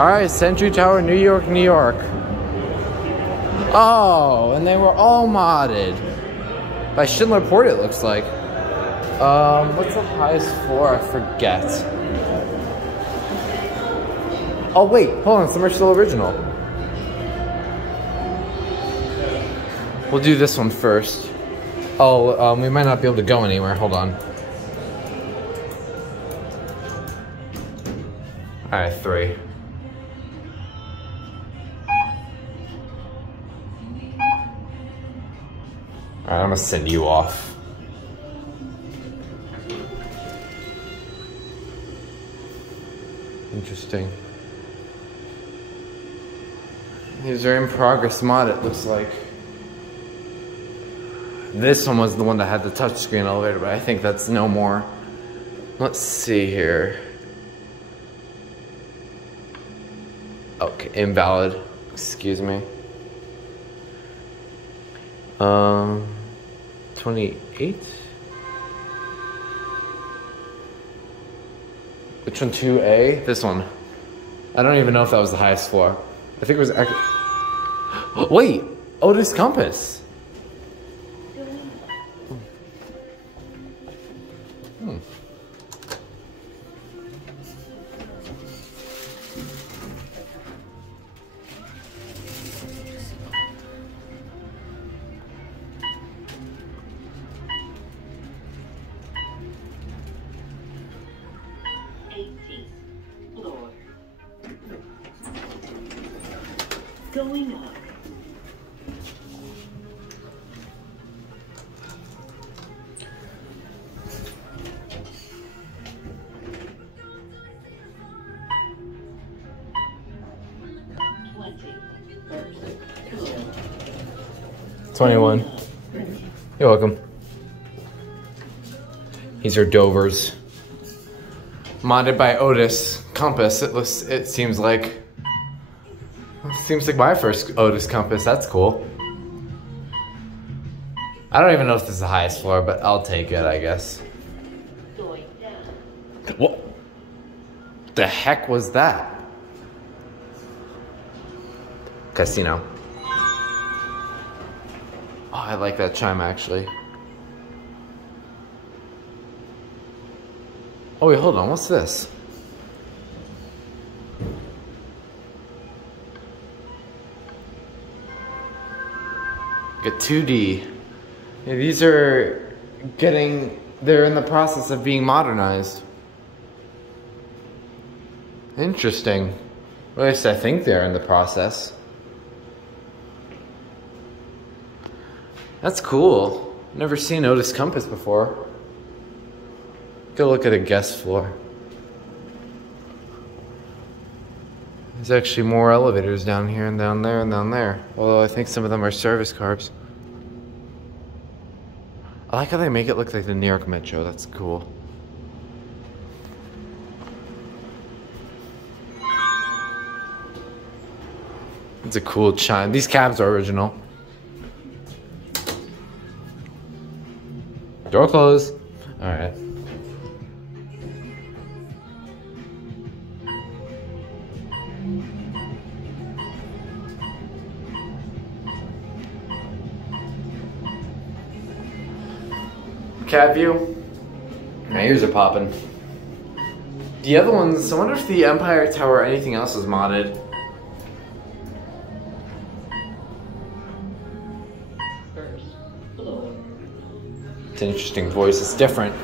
Alright, Century Tower, New York, New York. Oh, and they were all modded. By Schindler Port, it looks like. What's the highest floor? I forget. Oh wait, hold on, some are still original. We'll do this one first. Oh, we might not be able to go anywhere, hold on. Alright, 3. Alright, I'm gonna send you off. Interesting. These are in progress mod, it looks like. This one was the one that had the touchscreen elevator, but I think that's no more. Let's see here. Okay, invalid. Excuse me. 28? Which one, 2A? This one. I don't even know if that was the highest floor. I think it was wait! Otis Compass! Hmm. Going up. $21. You're welcome. These are Dovers. Modded by Otis Compass. It seems like my first Otis Compass. That's cool. I don't even know if this is the highest floor, but I'll take it, I guess. What the heck was that? Casino. Oh, I like that chime actually. Oh wait, hold on, what's this? Get 2D. Yeah, these are they're in the process of being modernized. Interesting. Well, at least I think they're in the process. That's cool. Never seen Otis Compass before. Go look at a guest floor. There's actually more elevators down here and down there and down there. Although I think some of them are service cars. I like how they make it look like the New York Metro. That's cool. It's a cool chime. These cabs are original. Door closed. All right. Cab view. My ears are popping. The other ones, I wonder if the Empire Tower or anything else is modded. It's an interesting voice, it's different.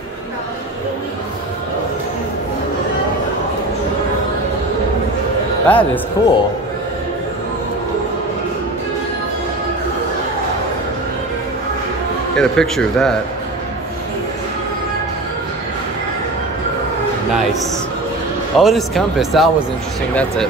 That is cool. Get a picture of that. Nice. Otis Compass, that was interesting, that's it.